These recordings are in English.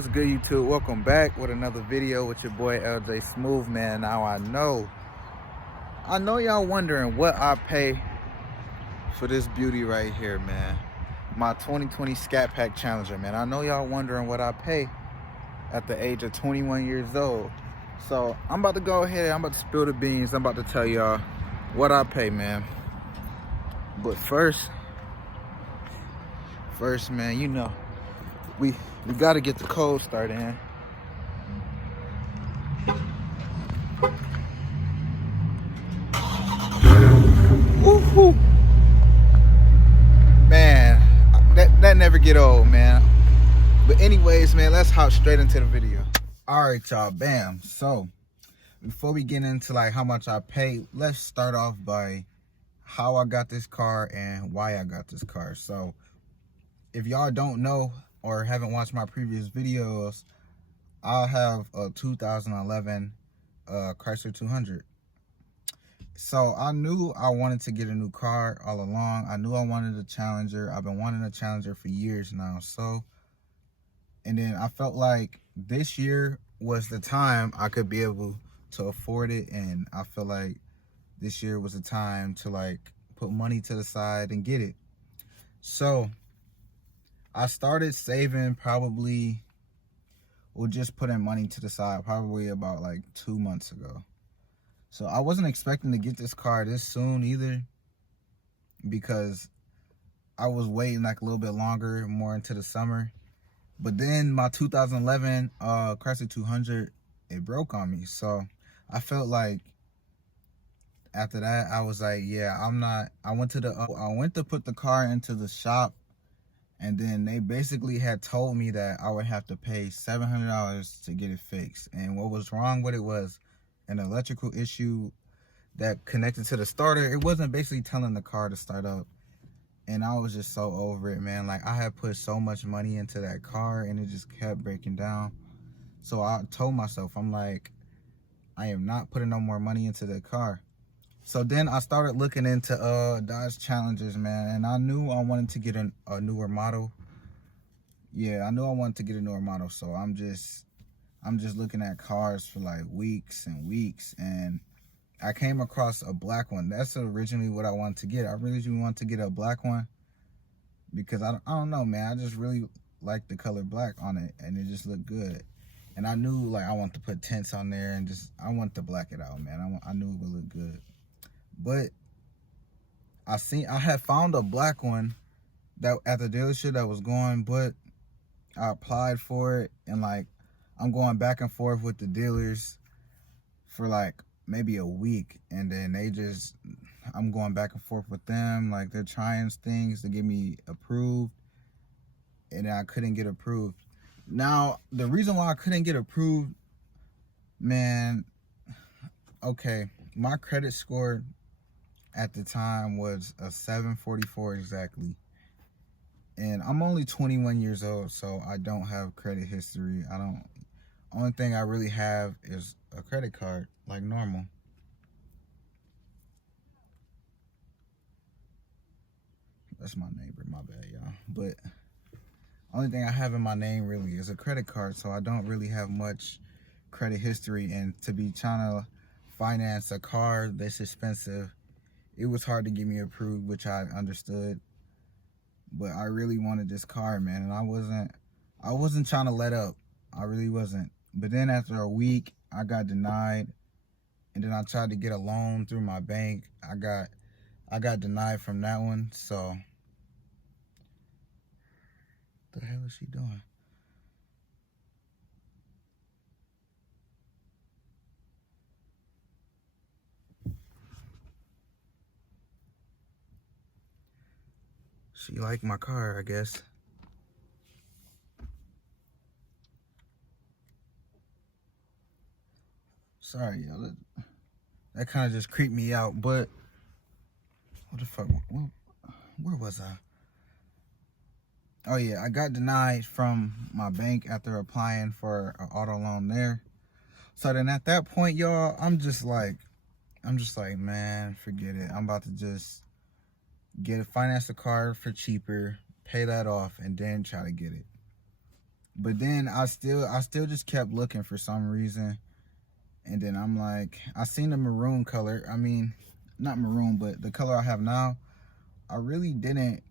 What's good, YouTube? Welcome back with another video with your boy LJ Smooth, man. Now I know y'all wondering what I pay for this beauty right here, man. My 2020 Scatpack Challenger, man. I know y'all wondering what I pay at the age of 21 years old. So I'm about to go ahead, I'm about to spill the beans. I'm about to tell y'all what I pay, man. But first, man, you know, we gotta get the cold start in. Woo-hoo. Man, that never get old, man. But anyways, man, let's hop straight into the video. All right, y'all, bam. So before we get into like how much I pay, let's start off by how I got this car and why I got this car. So if y'all don't know or haven't watched my previous videos, I have a 2011 Chrysler 200. So I knew I wanted to get a new car all along. I knew I wanted a Challenger. I've been wanting a Challenger for years now. So, and then I felt like this year was the time I could be able to afford it. And I feel like this year was the time to like put money to the side and get it. So I started saving probably, or just putting money to the side probably about like 2 months ago. So I wasn't expecting to get this car this soon either, because I was waiting like a little bit longer, more into the summer. But then my 2011 Chrysler 200, it broke on me. So I felt like after that, I was like, yeah, I went to put the car into the shop, and then they basically had told me that I would have to pay $700 to get it fixed. And what was wrong with it was an electrical issue that connected to the starter. It wasn't basically telling the car to start up. And I was just so over it, man. Like, I had put so much money into that car and it just kept breaking down. So I told myself, I'm like, I am not putting no more money into the car. So then I started looking into Dodge Challengers, man. And I knew I wanted to get a newer model. Yeah, I knew I wanted to get a newer model. So I'm just looking at cars for like weeks and weeks, and I came across a black one. That's originally what I wanted to get. I really wanted to get a black one because I don't know, man. I just really like the color black on it, and it just looked good. And I knew like I want to put tints on there, and I want to black it out, man. I knew it would look good. But I had found a black one that at the dealership that was going, but I applied for it, and like I'm going back and forth with the dealers for like maybe a week, and then I'm going back and forth with them, like they're trying things to get me approved, and I couldn't get approved. Now the reason why I couldn't get approved, man, okay, my credit score at the time was a 744 exactly, and I'm only 21 years old, so I don't have credit history. Only thing I really have is a credit card, like normal. That's my neighbor, my bad, y'all. But only thing I have in my name really is a credit card, so I don't really have much credit history. And to be trying to finance a car this expensive, it was hard to get me approved, which I understood. But I really wanted this car, man, and I wasn't trying to let up. I really wasn't. But then after a week, I got denied, and then I tried to get a loan through my bank. I got denied from that one. So what the hell is she doing? She liked my car, I guess. Sorry, y'all. That kind of just creeped me out. But what the fuck? Where was I? Oh yeah, I got denied from my bank after applying for an auto loan there. So then at that point, y'all, I'm just like, man, forget it. I'm about to just finance a car for cheaper, pay that off, and then try to get it. But then I still just kept looking for some reason. And then I'm like, I seen the maroon color. I mean, not maroon, but the color I have now. I really didn't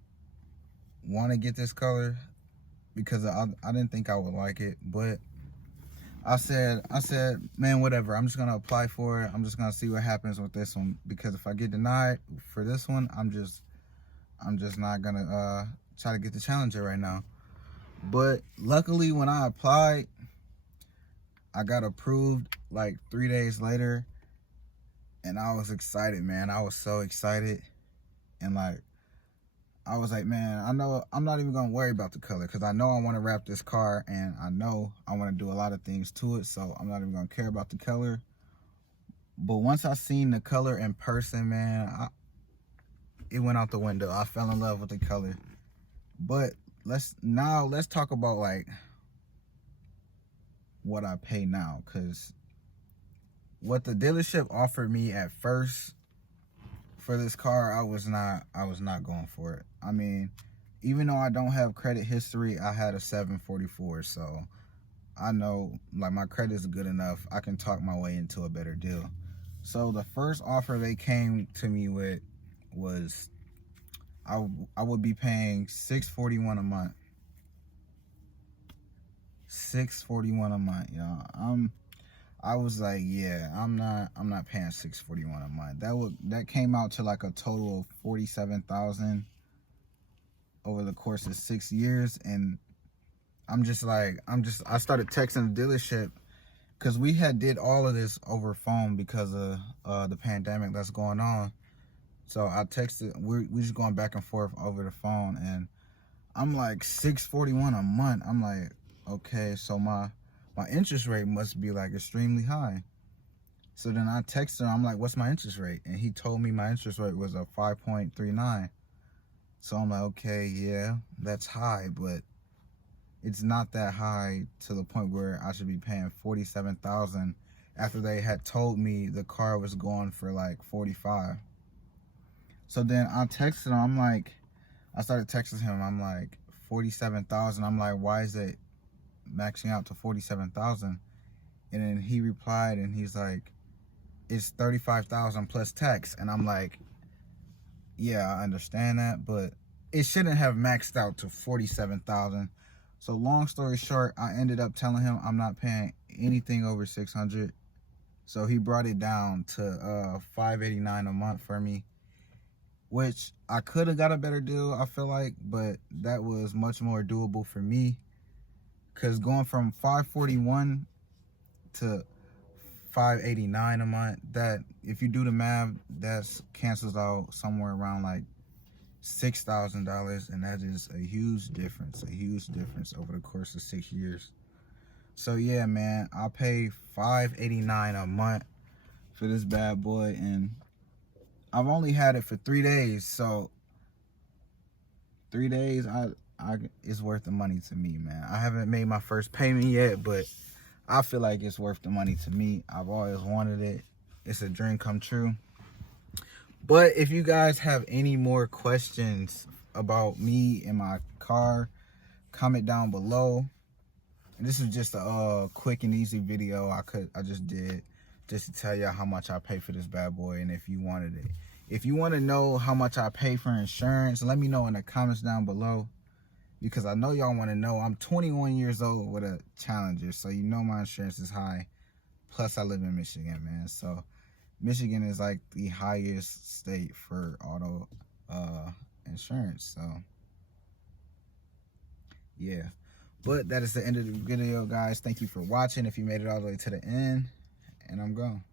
want to get this color because I didn't think I would like it. But I said, man, whatever. I'm just gonna apply for it. I'm just gonna see what happens with this one, because if I get denied for this one, I'm just not gonna try to get the Challenger right now. But luckily, when I applied, I got approved like 3 days later, and I was excited, man. I was so excited, and like, I was like, man, I know I'm not even gonna worry about the color, because I know I want to wrap this car, and I know I want to do a lot of things to it, so I'm not even gonna care about the color. But once I seen the color in person, man, it went out the window. I fell in love with the color. But let's talk about like what I pay now, because what the dealership offered me at first for this car, I was not going for it. I mean, even though I don't have credit history, I had a 744, so I know like my credit is good enough. I can talk my way into a better deal. So the first offer they came to me with was I would be paying $641 a month. $641 a month, y'all. I was like, yeah, I'm not paying $641 a month. That came out to like a total of $47,000 over the course of 6 years. And I started texting the dealership, because we had did all of this over phone because of the pandemic that's going on. So I texted, we just going back and forth over the phone, and I'm like, $641 a month. I'm like, okay, so my interest rate must be like extremely high. So then I texted him, I'm like, what's my interest rate? And he told me my interest rate was a 5.39. So I'm like, okay, yeah, that's high, but it's not that high to the point where I should be paying $47,000 after they had told me the car was going for like $45,000. So then I texted him, I started texting him, I'm like, $47,000. I'm like, why is it maxing out to $47,000? And then he replied, and he's like, it's $35,000 plus tax. And I'm like, yeah, I understand that, but it shouldn't have maxed out to $47,000. So long story short, I ended up telling him I'm not paying anything over $600. So he brought it down to $589 a month for me, which I could have got a better deal, I feel like, but that was much more doable for me. Because going from $541 to $589 a month, that, if you do the math, that cancels out somewhere around like $6,000, and that is a huge difference over the course of 6 years. So yeah, man, I pay $589 a month for this bad boy, and I've only had it for 3 days, so 3 days, it's worth the money to me, man. I haven't made my first payment yet, but I feel like it's worth the money to me. I've always wanted it. It's a dream come true. But if you guys have any more questions about me and my car, comment down below. And this is just a quick and easy video I just did just to tell y'all how much I pay for this bad boy, and if you wanted it. If you want to know how much I pay for insurance, let me know in the comments down below, because I know y'all want to know. I'm 21 years old with a Challenger, so you know my insurance is high. Plus I live in Michigan, man. So Michigan is like the highest state for auto insurance. So yeah, but that is the end of the video, guys. Thank you for watching if you made it all the way to the end, and I'm gone.